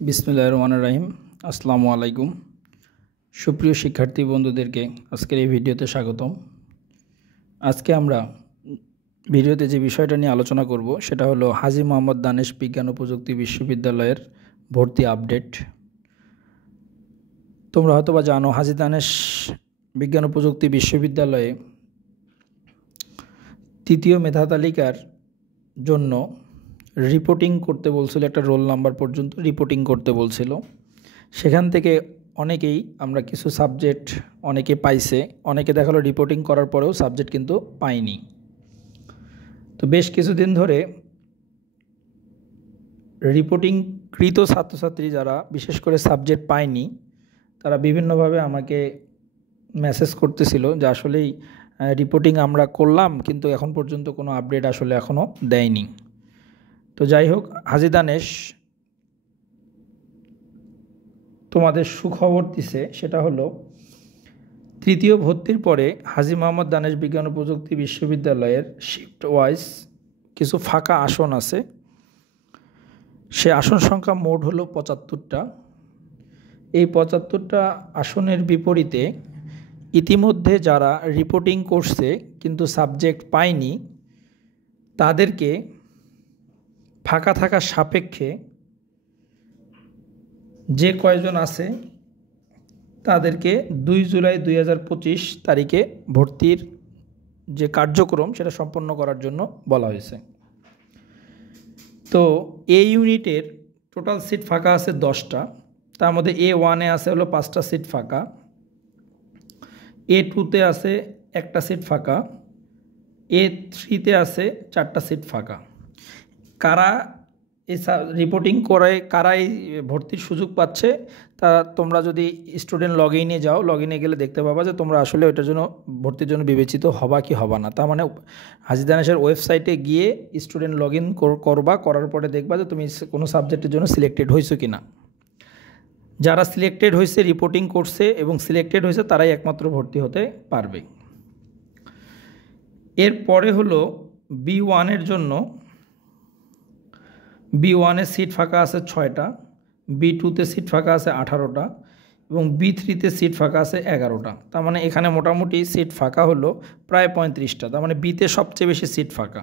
বিসমিল্লাহির রহমানির রহিম। আসসালামু আলাইকুম। সুপ্রিয় শিক্ষার্থী বন্ধুদেরকে আজকের এই ভিডিওতে স্বাগতম। আজকে আমরা ভিডিওতে যে বিষয়টা নিয়ে আলোচনা করব সেটা হলো হাজী মোহাম্মদ দানেশ বিজ্ঞান ও প্রযুক্তি বিশ্ববিদ্যালয়ের ভর্তি আপডেট। তোমরা হয়তোবা জানো, হাজী দানেশ বিজ্ঞান ও প্রযুক্তি বিশ্ববিদ্যালয়ে তৃতীয় মেধা তালিকার জন্য রিপোর্টিং করতে বলছিল, একটা রোল নাম্বার পর্যন্ত রিপোর্টিং করতে বলছিল। সেখান থেকে অনেকেই আমরা কিছু সাবজেক্ট অনেকে পাইছে, অনেকে দেখালো রিপোর্টিং করার পরেও সাবজেক্ট কিন্তু পায়নি। তো বেশ কিছুদিন ধরে রিপোর্টিংকৃত ছাত্রছাত্রী যারা বিশেষ করে সাবজেক্ট পায়নি তারা বিভিন্নভাবে আমাকে মেসেজ করতেছিল যে আসলেই রিপোর্টিং আমরা করলাম কিন্তু এখন পর্যন্ত কোনো আপডেট আসলে এখনও দেয়নি। তো যাই হোক, হাজী দানেশ তোমাদের সুখবর দিছে, সেটা হলো তৃতীয় ভর্তির পরে হাজী মোহাম্মদ দানেশ বিজ্ঞান ও প্রযুক্তি বিশ্ববিদ্যালয়ের শিফট ওয়াইজ কিছু ফাঁকা আসন আছে। সে আসন সংখ্যা মোট হলো ৭৫টা। এই ৭৫টা আসনের বিপরীতে ইতিমধ্যে যারা রিপোর্টিং করছে কিন্তু সাবজেক্ট পায়নি তাদেরকে ফাঁকা থাকা সাপেক্ষে যে কয়জন আছে তাদেরকে ২ জুলাই ২০২৫ তারিখে ভর্তির যে কার্যক্রম সেটা সম্পন্ন করার জন্য বলা হয়েছে। তো এই ইউনিটের টোটাল সিট ফাঁকা আছে 10টা। তার মধ্যে A1-এ আছে হলো 5টা সিট ফাঁকা, A2-তে আছে 1টা সিট ফাঁকা, A3-তে আছে 4টা সিট ফাঁকা। কারা এই রিপোর্টিং করে কারা এই ভর্তির সুযোগ পাচ্ছে তা তোমরা যদি স্টুডেন্ট লগ ইনে যাও, লগ ইনে গেলে দেখতে পাবা যে তোমরা আসলে ওইটার জন্য ভর্তির জন্য বিবেচিত হবা কি হবা না। তার মানে হাজী দানেশের ওয়েবসাইটে গিয়ে স্টুডেন্ট লগ ইন করবা, করার পরে দেখবা যে তুমি কোনো সাবজেক্টের জন্য সিলেক্টেড হয়েছো কি না। যারা সিলেক্টেড হয়েছে, রিপোর্টিং করছে এবং সিলেক্টেড হয়েছে তারাই একমাত্র ভর্তি হতে পারবে। এরপরে হলো B1-এর জন্য B1-এ সিট ফাঁকা আছে 6টা, B2-তে সিট ফাঁকা আছে 18টা এবং B3-তে সিট ফাঁকা আছে 11টা। তার মানে এখানে মোটামুটি সিট ফাঁকা হলো প্রায় 35টা। তার মানে বিতে সবচেয়ে বেশি সিট ফাঁকা।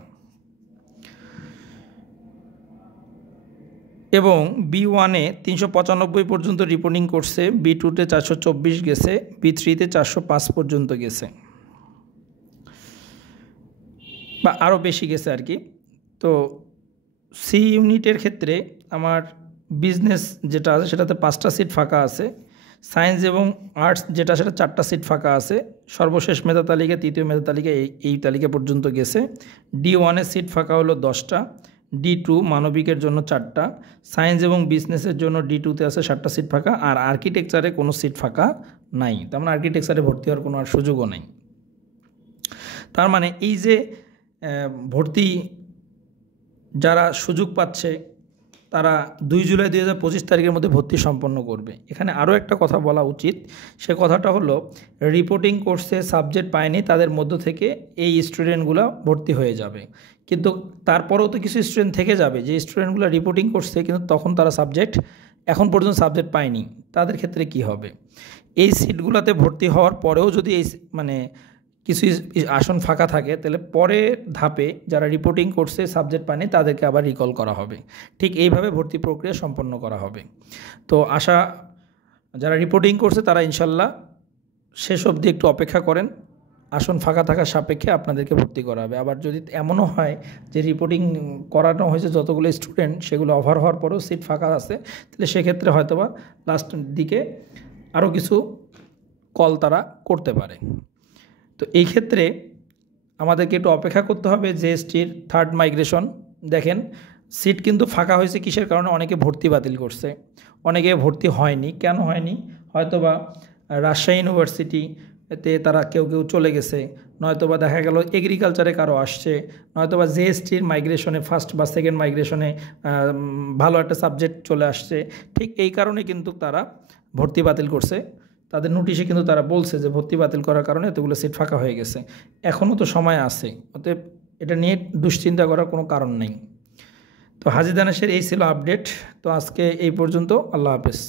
এবং B1-এ 395 পর্যন্ত রিপোর্টিং করছে, B2-তে 424 গেছে, B3-তে 405 পর্যন্ত গেছে বা আরও বেশি গেছে আর কি। তো সি ইউনিটের ক্ষেত্রে আমার বিজনেস যেটা আছে সেটাতে 5টা সিট ফাঁকা আছে, সায়েন্স এবং আর্টস যেটা সেটা 4টা সিট ফাঁকা আছে। সর্বশেষ মেধা তালিকা, তৃতীয় মেধা তালিকা এই তালিকা পর্যন্ত গেছে। D1-এর সিট ফাঁকা হলো 10টা, D2 মানবিকের জন্য 4টা, সায়েন্স এবং বিজনেসের জন্য D2-তে আছে 7টা সিট ফাঁকা, আর আর্কিটেকচারে কোনো সিট ফাঁকা নাই। তার মানে আর্কিটেকচারে ভর্তি হওয়ার কোনো আর সুযোগও নাই। তার মানে এই যে ভর্তি যারা সুযোগ পাচ্ছে তারা 2 জুলাই 2025 তারিখের মধ্যে ভর্তি সম্পন্ন করবে। এখানে আরও একটা কথা বলা উচিত, সে কথাটা হলো রিপোর্টিং কোর্সে সাবজেক্ট পায়নি তাদের মধ্য থেকে এই স্টুডেন্টগুলো ভর্তি হয়ে যাবে, কিন্তু তারপরেও তো কিছু স্টুডেন্ট থেকে যাবে যে স্টুডেন্টগুলো রিপোর্টিং করছে কিন্তু তখন তারা সাবজেক্ট এখন পর্যন্ত সাবজেক্ট পায়নি। তাদের ক্ষেত্রে কি হবে? এই সিটগুলোতে ভর্তি হওয়ার পরেও যদি এই কিছু আসন ফাঁকা থাকে তাহলে পরের ধাপে যারা রিপোর্টিং করছে সাবজেক্ট পায়নি তাদেরকে আবার রিকল করা হবে। ঠিক এইভাবে ভর্তি প্রক্রিয়া সম্পন্ন করা হবে। তো যারা রিপোর্টিং করছে তারা ইনশাল্লাহ শেষ অবধি একটু অপেক্ষা করেন, আসন ফাঁকা থাকার সাপেক্ষে আপনাদেরকে ভর্তি করা হবে। আবার যদি এমনও হয় যে রিপোর্টিং করানো হয়েছে যতগুলো স্টুডেন্ট সেগুলো ওভার হওয়ার পরেও সিট ফাঁকা আছে, তাহলে সেক্ষেত্রে হয়তোবা লাস্ট দিকে আরও কিছু কল তারা করতে পারে। তো এই ক্ষেত্রে আমাদেরকে একটু অপেক্ষা করতে হবে। জিএসটির 3rd মাইগ্রেশন দেখেন, সিট কিন্তু ফাঁকা হয়েছে কিসের কারণে? অনেকে ভর্তি বাতিল করছে, অনেকে ভর্তি হয়নি। কেন হয়নি? হয়তোবা রাজশাহী ইউনিভার্সিটিতে তারা কেউ চলে গেছে, নয়তোবা দেখা গেল এগ্রিকালচারে কারো আসছে, নয়তোবা জিএসটির মাইগ্রেশনে 1st বা 2nd মাইগ্রেশনে ভালো একটা সাবজেক্ট চলে আসছে। ঠিক এই কারণে কিন্তু তারা ভর্তি বাতিল করছে। তাদের নোটিশে কিন্তু তারা বলছে যে ভর্তি বাতিল করার কারণে এতগুলো সিট ফাঁকা হয়ে গেছে। এখনও তো সময় আছে, অতএব এটা নিয়ে দুশ্চিন্তা করার কোনো কারণ নেই। তো হাজী দানেশের এই ছিল আপডেট। তো আজকে এই পর্যন্ত। আল্লাহ হাফেজ।